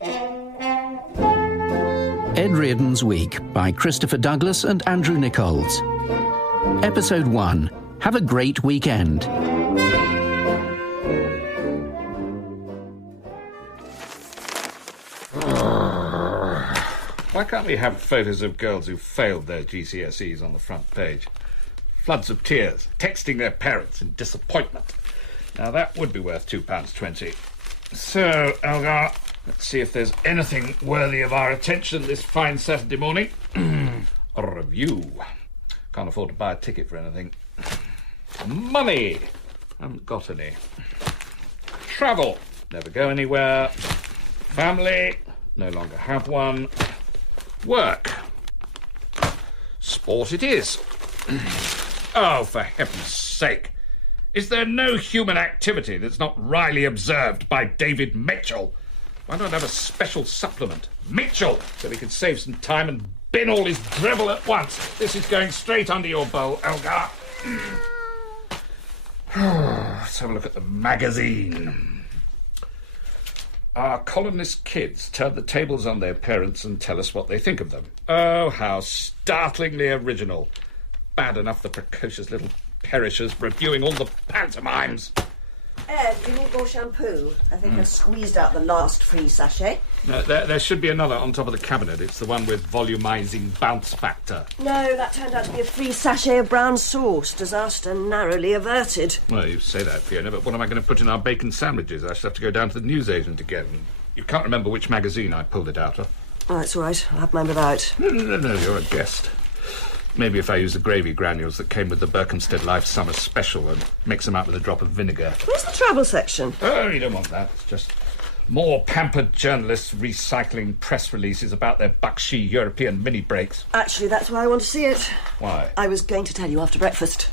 Ed Reardon's Week by Christopher Douglas and Andrew Nickolds. Episode 1. Have a great weekend. Why can't we have photos of girls who failed their GCSEs on the front page? Floods of tears, texting their parents in disappointment. Now that would be worth £2.20. So, Elgar, let's see if there's anything worthy of our attention this fine Saturday morning. A review. Can't afford to buy a ticket for anything. Money. Haven't got any. Travel. Never go anywhere. Family. No longer have one. Work. Sport it is. Oh, for heaven's sake. Is there no human activity that's not wryly observed by David Mitchell? Why not have a special supplement? Mitchell, so we can save some time and bin all his drivel at once. This is going straight under your bowl, Elgar. Let's have a look at the magazine. Our columnist kids turn the tables on their parents and tell us what they think of them. Oh, how startlingly original. Bad enough the precocious little perishers reviewing all the pantomimes. Ed, you need more shampoo. I think I squeezed out the last free sachet. No, there should be another on top of the cabinet. It's the one with volumizing bounce factor. No, that turned out to be a free sachet of brown sauce. Disaster narrowly averted. Well, you say that, Fiona, but what am I going to put in our bacon sandwiches? I shall have to go down to the newsagent again. You can't remember which magazine I pulled it out of. Oh, that's all right. I'll have mine without. No, you're a guest. Maybe if I use the gravy granules that came with the Berkhamsted Life Summer Special and mix them out with a drop of vinegar. Where's the travel section? Oh, you don't want that. It's just more pampered journalists recycling press releases about their Bakshi European mini-breaks. Actually, that's why I want to see it. Why? I was going to tell you after breakfast.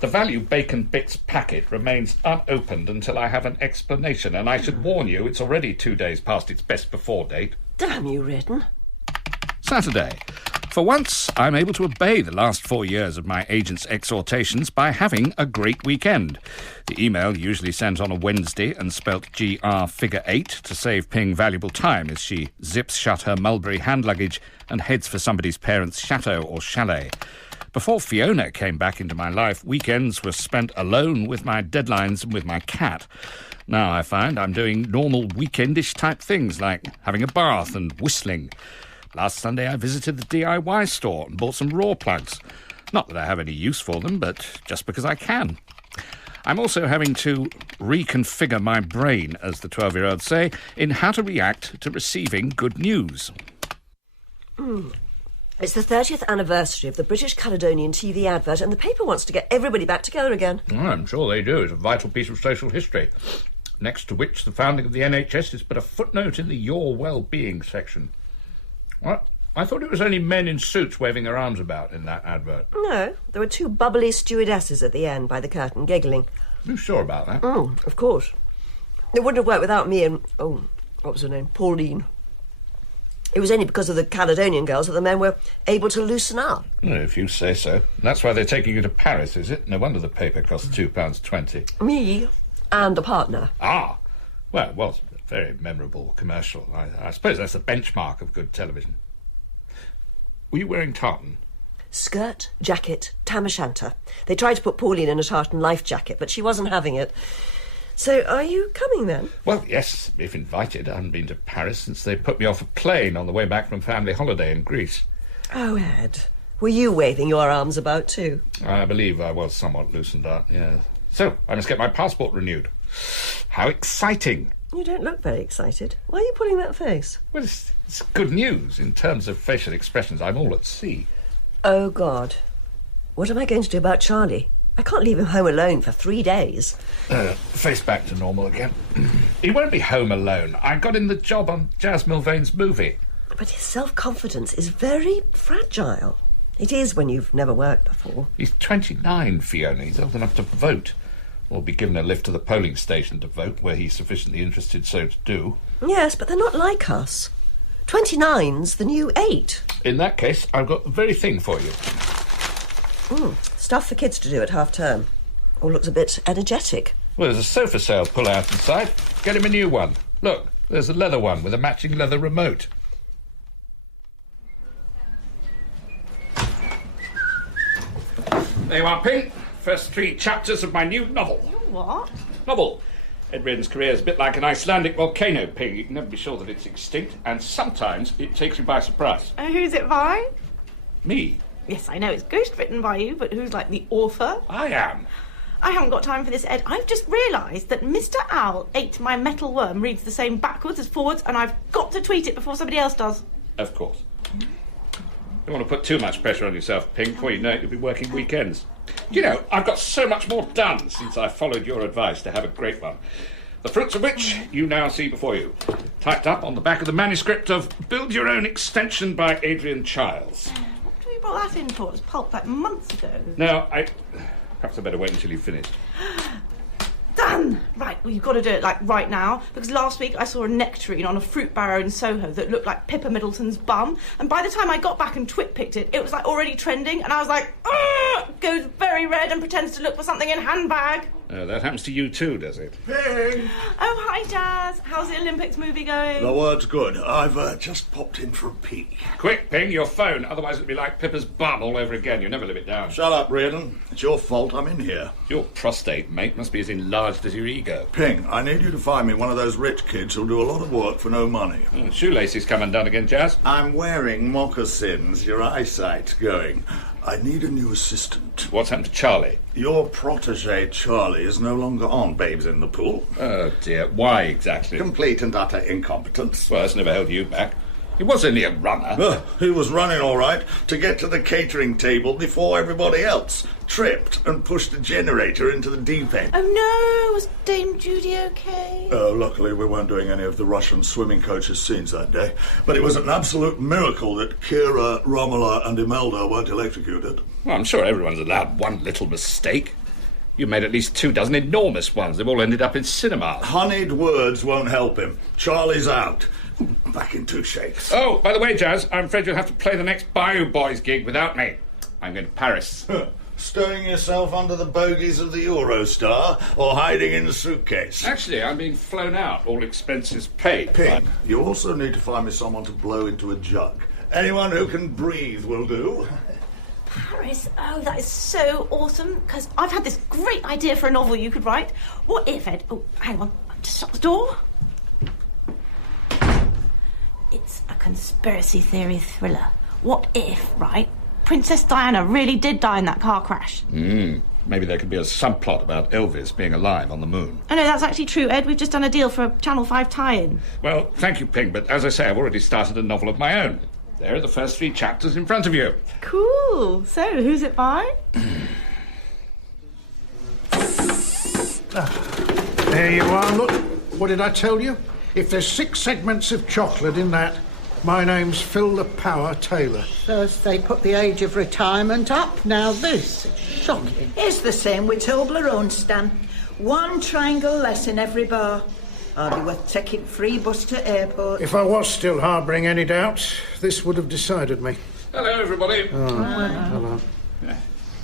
The Value Bacon Bits packet remains unopened until I have an explanation, and I should warn you it's already 2 days past its best before date. Damn you, Reardon. Saturday. For once, I'm able to obey the last 4 years of my agent's exhortations by having a great weekend. The email usually sent on a Wednesday and spelt GR figure 8 to save Ping valuable time as she zips shut her mulberry hand luggage and heads for somebody's parents' chateau or chalet. Before Fiona came back into my life, weekends were spent alone with my deadlines and with my cat. Now I find I'm doing normal weekendish type things like having a bath and whistling. Last Sunday I visited the DIY store and bought some raw plugs. Not that I have any use for them, but just because I can. I'm also having to reconfigure my brain, as the 12-year-olds say, in how to react to receiving good news. It's the 30th anniversary of the British Caledonian TV advert, and the paper wants to get everybody back together again. Oh, I'm sure they do. It's a vital piece of social history, next to which the founding of the NHS is but a footnote in the Your Well-Being section. What? I thought it was only men in suits waving their arms about in that advert. No, there were 2 bubbly stewardesses at the end by the curtain, giggling. Are you sure about that? Of course. It wouldn't have worked without me and, what was her name? Pauline. It was only because of the Caledonian girls that the men were able to loosen up. Well, if you say so. That's why they're taking you to Paris, is it? No wonder the paper costs £2.20. Me and a partner. Ah! Well, it was a very memorable commercial. I suppose that's the benchmark of good television. Were you wearing tartan? Skirt, jacket, tam o' shanter. They tried to put Pauline in a tartan life jacket, but she wasn't having it. So, are you coming then? Well, yes, if invited. I haven't been to Paris since they put me off a plane on the way back from family holiday in Greece. Oh, Ed. Were you waving your arms about too? I believe I was somewhat loosened up, yeah. So, I must get my passport renewed. How exciting! You don't look very excited. Why are you pulling that face? Well, it's good news. In terms of facial expressions, I'm all at sea. Oh, God. What am I going to do about Charlie? I can't leave him home alone for 3 days. Face back to normal again. He won't be home alone. I got him the job on Jazz Milvain's movie. But his self-confidence is very fragile. It is when you've never worked before. He's 29, Fiona. He's old enough to vote. Or be given a lift to the polling station to vote, where he's sufficiently interested so to do. Yes, but they're not like us. 29's the new 8. In that case, I've got the very thing for you. Stuff for kids to do at half-term. All looks a bit energetic. Well, there's a sofa sale pull-out inside. Get him a new one. Look, There's a leather one with a matching leather remote. There you are, Ping. First 3 chapters of my new novel. Your what? Novel. Ed Reardon's career is a bit like an Icelandic volcano, Ping. You can never be sure that it's extinct, and sometimes it takes you by surprise. Who's it by? Me? Yes, I know it's ghost written by you, but who's like the author? I am. I haven't got time for this, Ed. I've just realised that Mr. Owl ate my metal worm reads the same backwards as forwards, and I've got to tweet it before somebody else does. Of course. Don't want to put too much pressure on yourself, Ping. Before you know it, you'll be working weekends. You know, I've got so much more done since I followed your advice to have a great one. The fruits of which you now see before you. Typed up on the back of the manuscript of Build Your Own Extension by Adrian Childs. What do we brought that in for? It was pulped like months ago. Now, perhaps I better wait until you've finished. Done! Right, well, you've got to do it, like, right now, because last week I saw a nectarine on a fruit barrow in Soho that looked like Pippa Middleton's bum, and by the time I got back and twit-picked it, it was, like, already trending, and I was like, ugh! Goes very red and pretends to look for something in handbag. That happens to you too, does it? Ping! Oh, hi, Jazz. How's the Olympics movie going? The word's good. I've just popped in for a pee. Quick, Ping, your phone, otherwise it'll be like Pippa's bum all over again. You never live it down. Shut up, Reardon. It's your fault I'm in here. Your prostate, mate, must be as enlarged as your ego. Ping, I need you to find me one of those rich kids who'll do a lot of work for no money. Shoelaces come undone again, Jazz. I'm wearing moccasins. Your eyesight's going. I need a new assistant. What's happened to Charlie? Your protégé Charlie is no longer on Babes in the Pool. Oh, dear. Why exactly? Complete and utter incompetence. Well, that's never held you back. He was only a runner. He was running all right to get to the catering table before everybody else. Tripped and pushed a generator into the deep end. Oh, no. Was Dame Judy okay? Luckily, we weren't doing any of the Russian swimming coaches' scenes that day. But it was an absolute miracle that Kira, Romola and Imelda weren't electrocuted. Well, I'm sure everyone's allowed one little mistake. You made at least 24 enormous ones. They've all ended up in cinemas. Honeyed words won't help him. Charlie's out. Back in 2 shakes. Oh, by the way, Jazz, I'm afraid you'll have to play the next Bayou Boys gig without me. I'm going to Paris. Stowing yourself under the bogies of the Eurostar or hiding in the suitcase? Actually, I'm being flown out, all expenses paid. Ping, you also need to find me someone to blow into a jug. Anyone who can breathe will do. Paris? Oh, that is so awesome, because I've had this great idea for a novel you could write. What if, Ed... Oh, hang on. Just shut the door. It's a conspiracy theory thriller. What if, right, Princess Diana really did die in that car crash? Maybe there could be a subplot about Elvis being alive on the moon. Oh, no, that's actually true, Ed. We've just done a deal for a Channel 5 tie-in. Well, thank you, Ping, but as I say, I've already started a novel of my own. There are the first 3 chapters in front of you. Cool. So, who's it by? There you are, look. What did I tell you? If there's 6 segments of chocolate in that, my name's Phil the Power Taylor. First they put the age of retirement up, now this. It's shocking. It's the same with Toblerone, Stan. 1 triangle less in every bar. Hardly worth taking free bus to airport. If I was still harbouring any doubts, this would have decided me. Hello, everybody. Hello.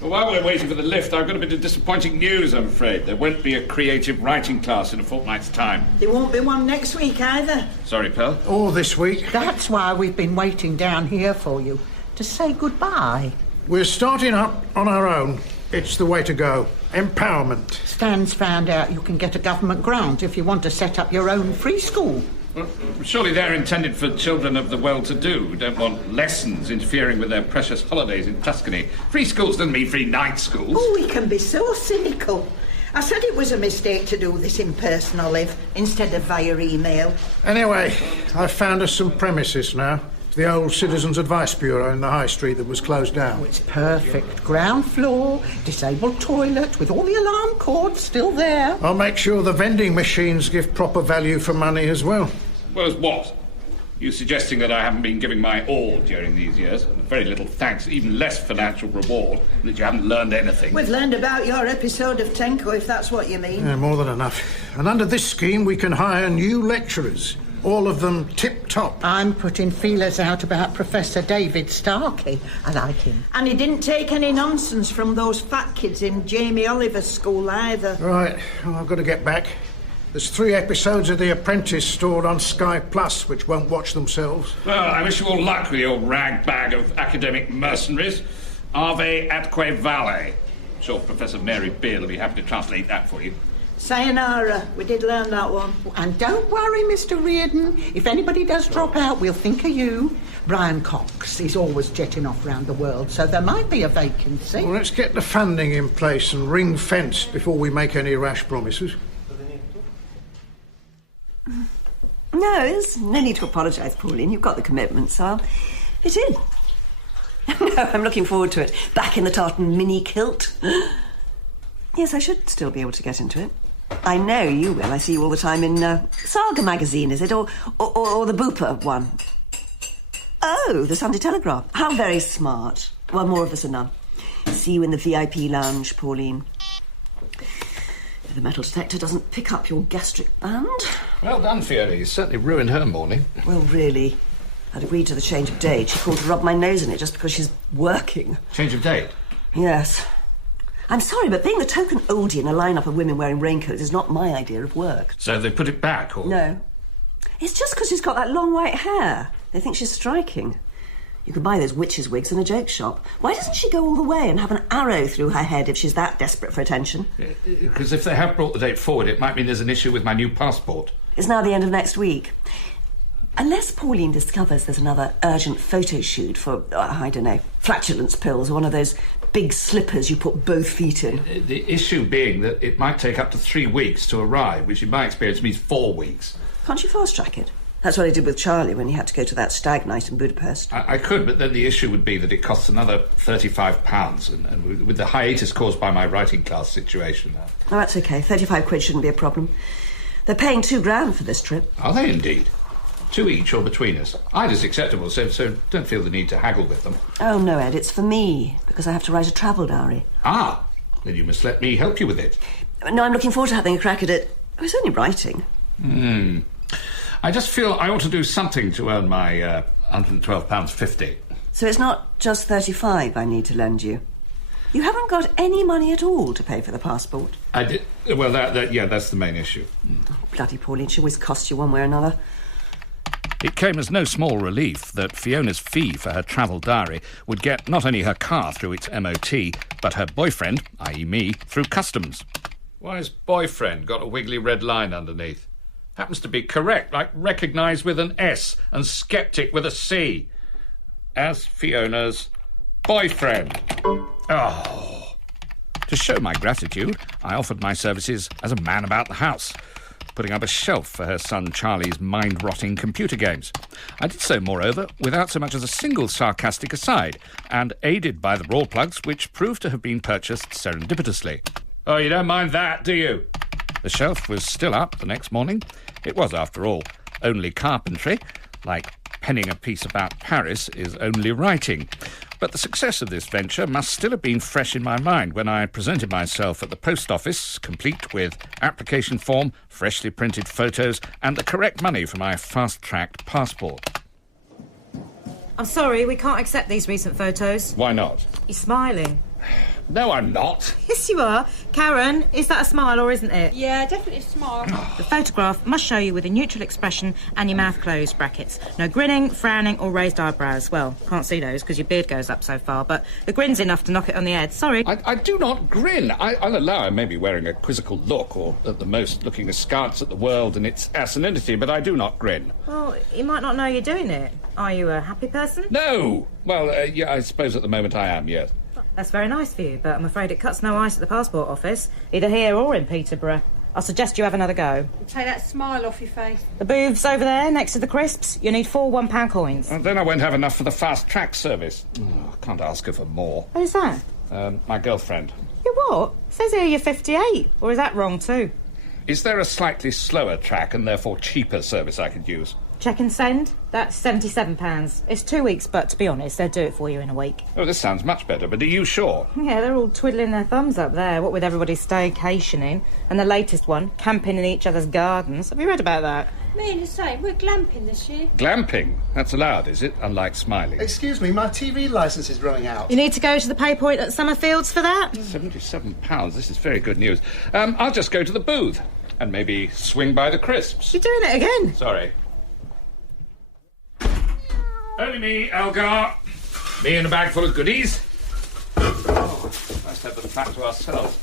Well, while we're waiting for the lift, I've got a bit of disappointing news, I'm afraid. There won't be a creative writing class in a fortnight's time. There won't be one next week either. Sorry, Pearl. Or this week. That's why we've been waiting down here for you, to say goodbye. We're starting up on our own. It's the way to go. Empowerment. Stan's found out you can get a government grant if you want to set up your own free school. Well, surely they're intended for children of the well-to-do who don't want lessons interfering with their precious holidays in Tuscany. Free schools doesn't mean free night schools. Oh, we can be so cynical. I said it was a mistake to do this in person, Olive, instead of via email. Anyway, I've found us some premises now. It's the old Citizens Advice Bureau in the High Street that was closed down. It's perfect. Ground floor, disabled toilet, with all the alarm cords still there. I'll make sure the vending machines give proper value for money as well. Well, as what? You suggesting that I haven't been giving my all during these years? Very little thanks, even less financial reward, and that you haven't learned anything. We've learned about your episode of Tenko, if that's what you mean. Yeah, more than enough. And under this scheme, we can hire new lecturers. All of them tip-top. I'm putting feelers out about Professor David Starkey. I like him. And he didn't take any nonsense from those fat kids in Jamie Oliver's school either. Right, well, I've got to get back. There's 3 episodes of The Apprentice stored on Sky Plus, which won't watch themselves. Well, I wish you all luck with your rag bag of academic mercenaries. Ave atque vale. I'm sure Professor Mary Beale will be happy to translate that for you. Sayonara. We did learn that one. And don't worry, Mr. Reardon. If anybody does drop out, we'll think of you. Brian Cox is always jetting off round the world, so there might be a vacancy. Well, let's get the funding in place and ring-fenced before we make any rash promises. No, there's no need to apologise, Pauline. You've got the commitment, so I'll fit in. No, I'm looking forward to it. Back in the tartan mini kilt. Yes, I should still be able to get into it. I know you will. I see you all the time in Saga magazine, is it? Or the Booper one. Oh, the Sunday Telegraph. How very smart. Well, more of us are none. See you in the VIP lounge, Pauline. If the metal detector doesn't pick up your gastric band. Well done, Fiona. You certainly ruined her morning. Well, really. I'd agreed to the change of date. She called to rub my nose in it just because she's working. Change of date? Yes. I'm sorry, but being the token oldie in a lineup of women wearing raincoats is not my idea of work. So they put it back, or...? No. It's just because she's got that long white hair. They think she's striking. You could buy those witches' wigs in a joke shop. Why doesn't she go all the way and have an arrow through her head if she's that desperate for attention? Because if they have brought the date forward, it might mean there's an issue with my new passport. It's now the end of next week. Unless Pauline discovers there's another urgent photo shoot for, I don't know, flatulence pills or one of those big slippers you put both feet in. The issue being that it might take up to 3 weeks to arrive, which in my experience means 4 weeks. Can't you fast-track it? That's what I did with Charlie when he had to go to that stag night in Budapest. I could, but then the issue would be that it costs another £35, and with the hiatus caused by my writing class situation... Oh, that's OK. 35 quid shouldn't be a problem. They're paying £2,000 for this trip. Are they indeed? 2 each or between us? Either's acceptable, so don't feel the need to haggle with them. Oh, no, Ed, it's for me, because I have to write a travel diary. Ah, then you must let me help you with it. No, I'm looking forward to having a crack at it. Oh, it's only writing. I just feel I ought to do something to earn my £112.50. So it's not just 35 I need to lend you? You haven't got any money at all to pay for the passport? I did. Well, that's the main issue. Oh, bloody Pauline, she always costs you one way or another. It came as no small relief that Fiona's fee for her travel diary would get not only her car through its MOT, but her boyfriend, i.e. me, through customs. Why has boyfriend got a wiggly red line underneath? Happens to be correct, like recognised with an S and sceptic with a C. As Fiona's boyfriend. Oh. To show my gratitude, I offered my services as a man about the house, putting up a shelf for her son Charlie's mind-rotting computer games. I did so, moreover, without so much as a single sarcastic aside, and aided by the raw plugs, which proved to have been purchased serendipitously. Oh, you don't mind that, do you? The shelf was still up the next morning. It was, after all, only carpentry. Like penning a piece about Paris is only writing. But the success of this venture must still have been fresh in my mind when I presented myself at the post office, complete with application form, freshly printed photos, and the correct money for my fast-tracked passport. I'm sorry, we can't accept these recent photos. Why not? You're smiling. No, I'm not. Yes, you are. Karen, is that a smile or isn't it? Yeah, definitely a smile. The photograph must show you with a neutral expression and your mouth closed, brackets. No grinning, frowning or raised eyebrows. Well, can't see those because your beard goes up so far, but the grin's enough to knock it on the head. Sorry. I do not grin. I'll allow I may be wearing a quizzical look or, at the most, looking askance at the world and its asininity, but I do not grin. Well, you might not know you're doing it. Are you a happy person? No! Well, yeah, I suppose at the moment I am, yes. That's very nice for you, but I'm afraid it cuts no ice at the passport office, either here or in Peterborough. I'll suggest you have another go. Take that smile off your face. The booths over there, next to the crisps. You need 4 £1 coins. And then I won't have enough for the fast-track service. Oh, I can't ask her for more. Who's that? My girlfriend. You what? It says here you're 58. Or is that wrong too? Is there a slightly slower track and therefore cheaper service I could use? Check and send. That's £77. It's 2 weeks, but to be honest, they'll do it for you in a week. Oh, this sounds much better, but are you sure? Yeah, they're all twiddling their thumbs up there, what with everybody staycationing. And the latest one, camping in each other's gardens. Have you read about that? Me and the same. We're glamping this year. Glamping? That's allowed, is it? Unlike smiling. Excuse me, my TV licence is running out. You need to go to the pay point at Summerfields for that? £77. This is very good news. I'll just go to the booth. And maybe swing by the crisps. You're doing it again. Sorry. Only me, Elgar. Me and a bag full of goodies. Oh, nice to have the flat to ourselves.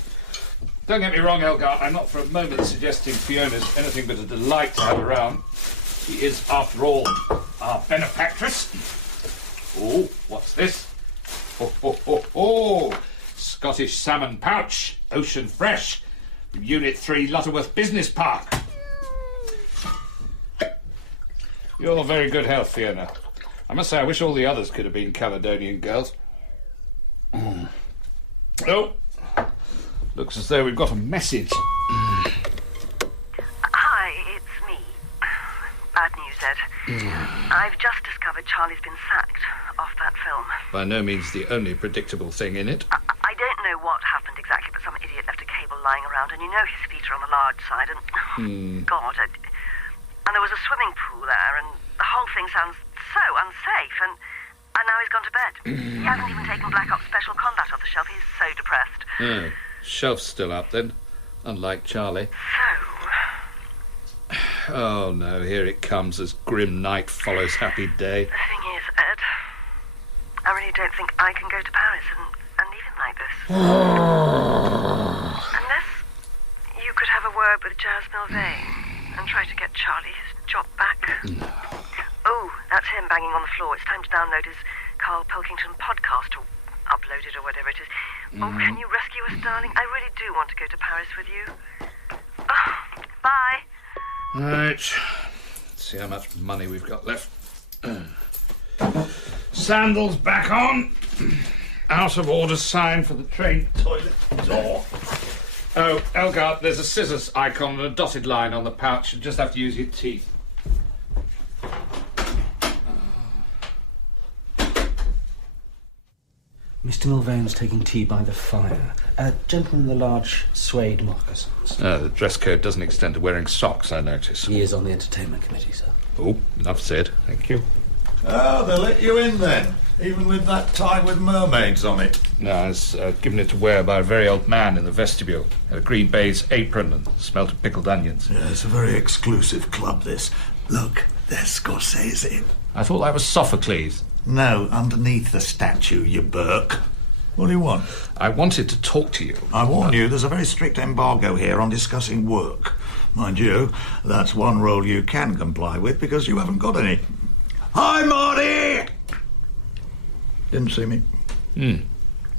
Don't get me wrong, Elgar. I'm not for a moment suggesting Fiona's anything but a delight to have around. She is, after all, our benefactress. Oh, what's this? Oh, Scottish salmon pouch, ocean fresh, from Unit 3, Lutterworth Business Park. You're very good health, Fiona. I must say I wish all the others could have been Caledonian girls. Oh, looks as though we've got a message. Hi, it's me. Bad news, Ed. I've just discovered Charlie's been sacked off that film. By no means the only predictable thing in it. I don't know what happened exactly, but some idiot left a cable lying around, and you know his feet are on the large side, and... God, and there was a swimming pool there, and the whole thing sounds so unsafe, and now he's gone to bed. He hasn't even taken Black Ops Special Combat off the shelf. He's so depressed. Oh, shelf's still up then, unlike Charlie. So... Oh no, here it comes as grim night follows happy day. The thing is, Ed, I really don't think I can go to Paris and leave him like this. Unless you could have a word with Jazz Milvain and try to get Charlie his job back. No. Oh, that's him banging on the floor. It's time to download his Carl Pilkington podcast or upload it or whatever it is. Oh, can you rescue us, darling? I really do want to go to Paris with you. Oh, bye. Right. Let's see how much money we've got left. Sandals back on. Out of order sign for the train toilet door. Oh, Elgar, there's a scissors icon and a dotted line on the pouch. You just have to use your teeth. Mr. Milvain's taking tea by the fire. Gentleman in the large suede moccasins. The dress code doesn't extend to wearing socks, I notice. He is on the entertainment committee, sir. Oh, enough said. Thank you. Oh, they let you in then, even with that tie with mermaids on it. No, I was given it to wear by a very old man in the vestibule. Had a green baize apron and smelt of pickled onions. Yeah, it's a very exclusive club, this. Look, there's Scorsese. I thought that was Sophocles. No, underneath the statue, you Burke. What do you want? I wanted to talk to you. I warn you, there's a very strict embargo here on discussing work. Mind you, that's one rule you can comply with because you haven't got any. Hi, Marty! Didn't see me.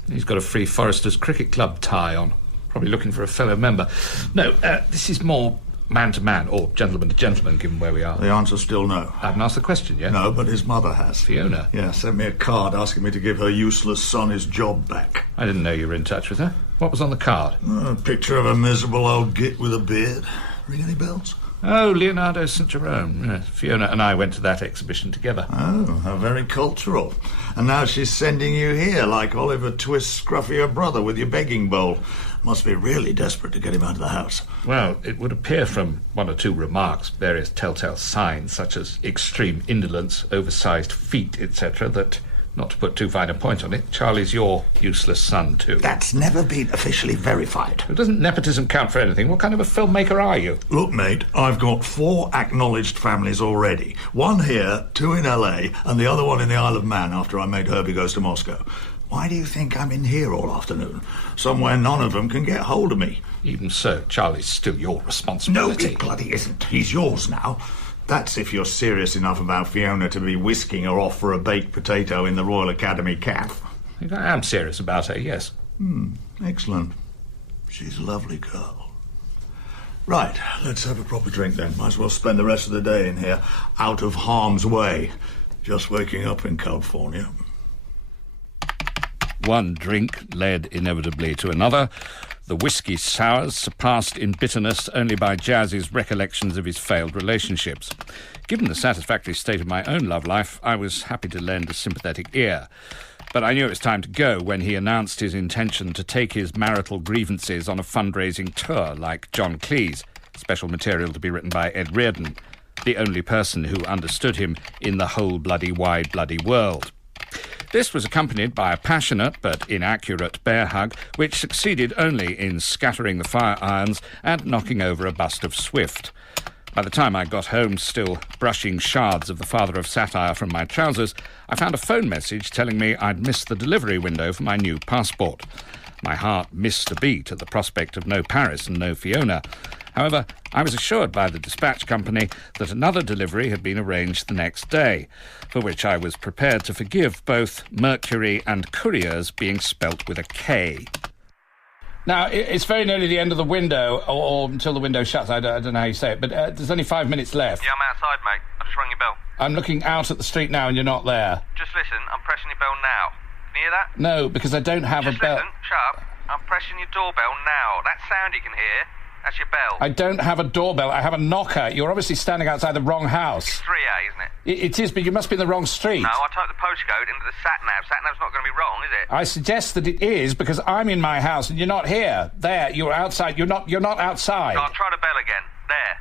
He's got a Free Foresters Cricket Club tie on. Probably looking for a fellow member. No, this is more man-to-man, or gentleman-to-gentleman, given where we are. The answer's still no. I haven't asked the question yet. No, but his mother has. Fiona? Yeah, sent me a card asking me to give her useless son his job back. I didn't know you were in touch with her. What was on the card? A picture of a miserable old git with a beard. Ring any bells? Oh, Leonardo St. Jerome. Yes, Fiona and I went to that exhibition together. Oh, how very cultural. And now she's sending you here like Oliver Twist's scruffier brother with your begging bowl. Must be really desperate to get him out of the house. Well, it would appear from one or two remarks, various telltale signs, such as extreme indolence, oversized feet, etc., that, not to put too fine a point on it, Charlie's your useless son, too. That's never been officially verified. Doesn't nepotism count for anything? What kind of a filmmaker are you? Look, mate, I've got 4 acknowledged families already. 1 here, 2 in LA, and the other one in the Isle of Man after I made Herbie Goes to Moscow. Why do you think I'm in here all afternoon? Somewhere none of them can get hold of me. Even so, Charlie's still your responsibility. No, he bloody isn't. He's yours now. That's if you're serious enough about Fiona to be whisking her off for a baked potato in the Royal Academy calf. I am serious about her, yes. Excellent. She's a lovely girl. Right, let's have a proper drink then. Might as well spend the rest of the day in here, out of harm's way. Just waking up in California. One drink led inevitably to another. The whiskey sours, surpassed in bitterness only by Jazz's recollections of his failed relationships. Given the satisfactory state of my own love life, I was happy to lend a sympathetic ear. But I knew it was time to go when he announced his intention to take his marital grievances on a fundraising tour like John Cleese, special material to be written by Ed Reardon, the only person who understood him in the whole bloody wide bloody world. This was accompanied by a passionate but inaccurate bear hug, which succeeded only in scattering the fire irons and knocking over a bust of Swift. By the time I got home, still brushing shards of the father of satire from my trousers, I found a phone message telling me I'd missed the delivery window for my new passport. My heart missed a beat at the prospect of no Paris and no Fiona. However, I was assured by the dispatch company that another delivery had been arranged the next day, for which I was prepared to forgive both Mercury and Kourier's being spelt with a K. Now, it's very nearly the end of the window, or until the window shuts. I don't know how you say it, but there's only 5 minutes left. Yeah, I'm outside, mate. I just rang your bell. I'm looking out at the street now and you're not there. Just listen, I'm pressing your bell now. Can you hear that? No, because I don't have a bell. Just listen, shut up. I'm pressing your doorbell now. That sound you can hear, that's your bell. I don't have a doorbell, I have a knocker. You're obviously standing outside the wrong house. It's 3A, isn't it? It is, but you must be in the wrong street. No, I typed the postcode into the sat-nav. Sat-nav's not going to be wrong, is it? I suggest that it is, because I'm in my house and you're not here. There, you're outside. You're not outside. No, I'll try the bell again. There.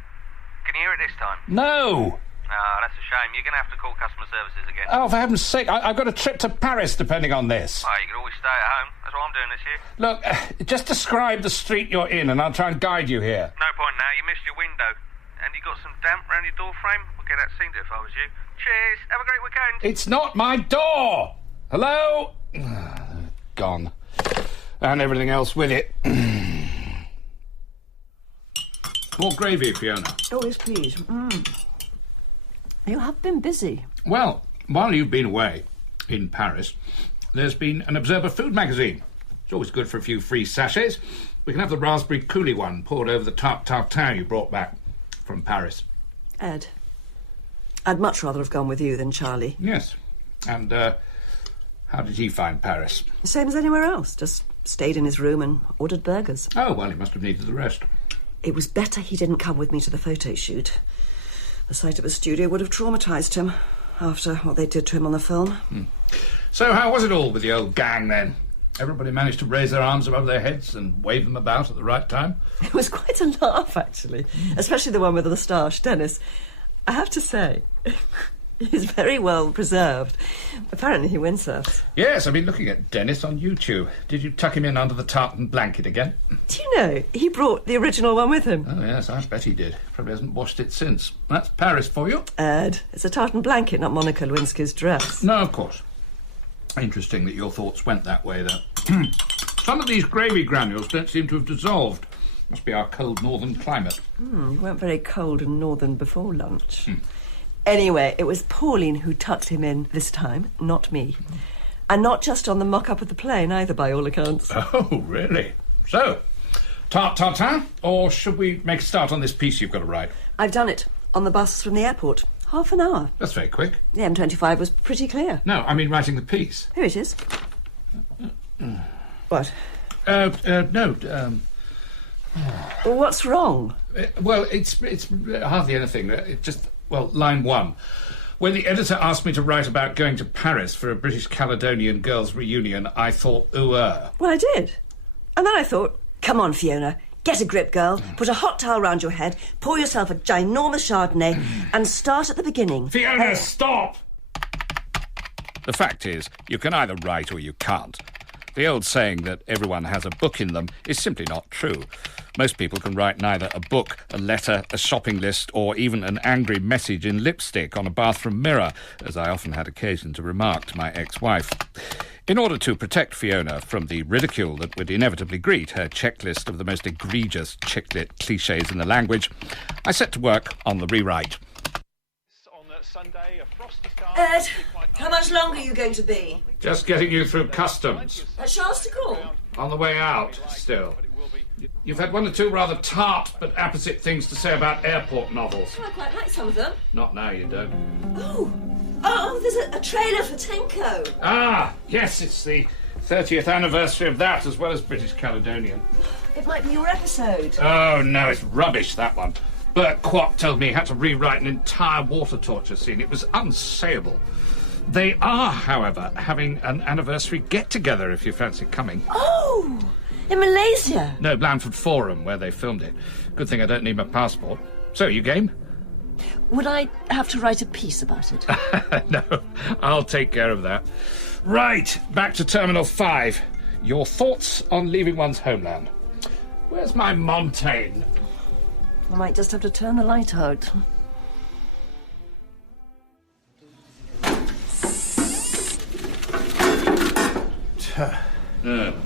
Can you hear it this time? No! Oh, that's a shame. You're going to have to call customer services again. Oh, for heaven's sake, I've got a trip to Paris depending on this. Oh, you could always stay at home. That's what I'm doing this year. Look, just describe the street you're in and I'll try and guide you here. No point now. You missed your window. And you got some damp round your door frame? I'll get that seen to if I was you. Cheers. Have a great weekend. It's not my door! Hello? Gone. And everything else with it. More gravy, Fiona. Oh, yes, please. You have been busy. Well, while you've been away in Paris, there's been an Observer food magazine. It's always good for a few free sachets. We can have the raspberry coulis one poured over the tart tartin you brought back from Paris. Ed, I'd much rather have gone with you than Charlie. Yes. And, how did he find Paris? Same as anywhere else. Just stayed in his room and ordered burgers. Oh, well, he must have needed the rest. It was better he didn't come with me to the photo shoot. The sight of a studio would have traumatised him after what they did to him on the film. So how was it all with the old gang, then? Everybody managed to raise their arms above their heads and wave them about at the right time? It was quite a laugh, actually. Especially the one with the moustache, Dennis. I have to say, he's very well preserved. Apparently he windsurfs. Yes, I've been looking at Dennis on YouTube. Did you tuck him in under the tartan blanket again? Do you know, he brought the original one with him. Oh, yes, I bet he did. Probably hasn't washed it since. That's Paris for you. Ed, it's a tartan blanket, not Monica Lewinsky's dress. No, of course. Interesting that your thoughts went that way, though. Some of these gravy granules don't seem to have dissolved. Must be our cold northern climate. You weren't very cold and northern before lunch. Anyway, it was Pauline who tucked him in this time, not me. And not just on the mock-up of the plane either, by all accounts. Oh, really? So, tart tartin, or should we make a start on this piece you've got to write? I've done it, on the bus from the airport. Half an hour. That's very quick. The M25 was pretty clear. No, I mean writing the piece. Here it is. What? No, Well, what's wrong? Well, it's hardly anything. Line 1. When the editor asked me to write about going to Paris for a British Caledonian girls' reunion, I thought, Well, I did. And then I thought, come on, Fiona, get a grip, girl. Put a hot towel round your head, pour yourself a ginormous Chardonnay, and start at the beginning. Fiona, stop! The fact is, you can either write or you can't. The old saying that everyone has a book in them is simply not true. Most people can write neither a book, a letter, a shopping list, or even an angry message in lipstick on a bathroom mirror, as I often had occasion to remark to my ex-wife. In order to protect Fiona from the ridicule that would inevitably greet her checklist of the most egregious chick-lit clichés in the language, I set to work on the rewrite. Ed, how much longer are you going to be? Just getting you through customs. At Charles de Gaulle? On the way out, still. You've had one or two rather tart but apposite things to say about airport novels. Oh, I quite like some of them. Not now, you don't. Oh, there's a trailer for Tenko. Ah, yes, it's the 30th anniversary of that, as well as British Caledonian. It might be your episode. Oh, no, it's rubbish, that one. Bert Quat told me he had to rewrite an entire water torture scene. It was unsayable. They are, however, having an anniversary get-together, if you fancy coming. Oh, in Malaysia? No, Blandford Forum, where they filmed it. Good thing I don't need my passport. So, you game? Would I have to write a piece about it? No, I'll take care of that. Right, back to Terminal 5. Your thoughts on leaving one's homeland. Where's my Montaigne? I might just have to turn the light out.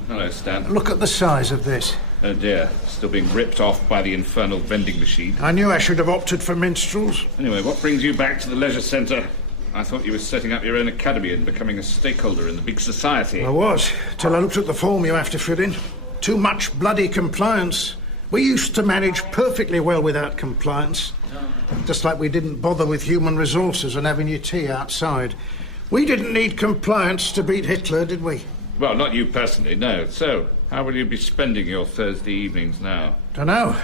Hello, Stan. Look at the size of this. Oh dear, still being ripped off by the infernal vending machine. I knew I should have opted for minstrels. Anyway, what brings you back to the leisure centre? I thought you were setting up your own academy and becoming a stakeholder in the big society. I was, till I looked at the form you have to fill in. Too much bloody compliance. We used to manage perfectly well without compliance. Just like we didn't bother with human resources and having your tea outside. We didn't need compliance to beat Hitler, did we? Well, not you personally, no. So, how will you be spending your Thursday evenings now? Dunno.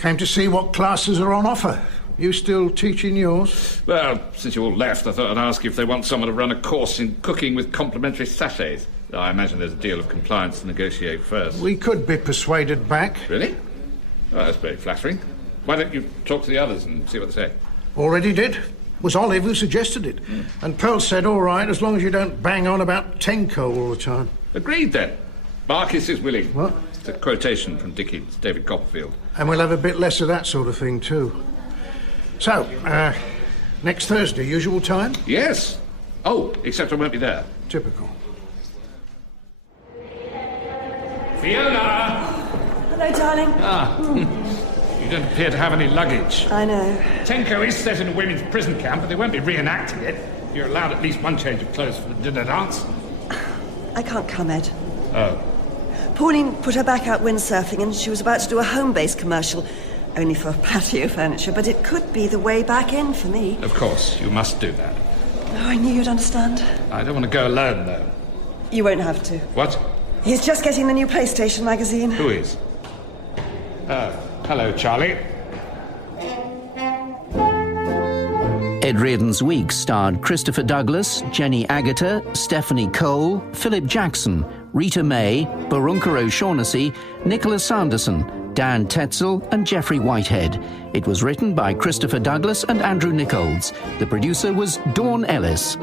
Came to see what classes are on offer. You still teaching yours? Well, since you all left, I thought I'd ask you if they want someone to run a course in cooking with complimentary sachets. I imagine there's a deal of compliance to negotiate first. We could be persuaded back. Really? Well, that's very flattering. Why don't you talk to the others and see what they say? Already did. It was Olive who suggested it. And Pearl said, all right, as long as you don't bang on about Tenko all the time. Agreed, then. Marcus is willing. What? It's a quotation from Dickens, David Copperfield. And we'll have a bit less of that sort of thing, too. So, next Thursday, usual time? Yes. Oh, except I won't be there. Typical. Fiona! Hello, darling. You don't appear to have any luggage. I know. Tenko is set in a women's prison camp, but they won't be reenacting it. You're allowed at least one change of clothes for the dinner dance. I can't come, Ed. Oh. Pauline put her back out windsurfing and she was about to do a home-based commercial, only for patio furniture, but it could be the way back in for me. Of course, you must do that. Oh, I knew you'd understand. I don't want to go alone, though. You won't have to. What? He's just getting the new PlayStation magazine. Who is? Hello, Charlie. Ed Reardon's Week starred Christopher Douglas, Jenny Agutter, Stephanie Cole, Philip Jackson, Rita May, Barunka O'Shaughnessy, Nicola Sanderson, Dan Tetsell and Geoffrey Whitehead. It was written by Christopher Douglas and Andrew Nickolds. The producer was Dawn Ellis.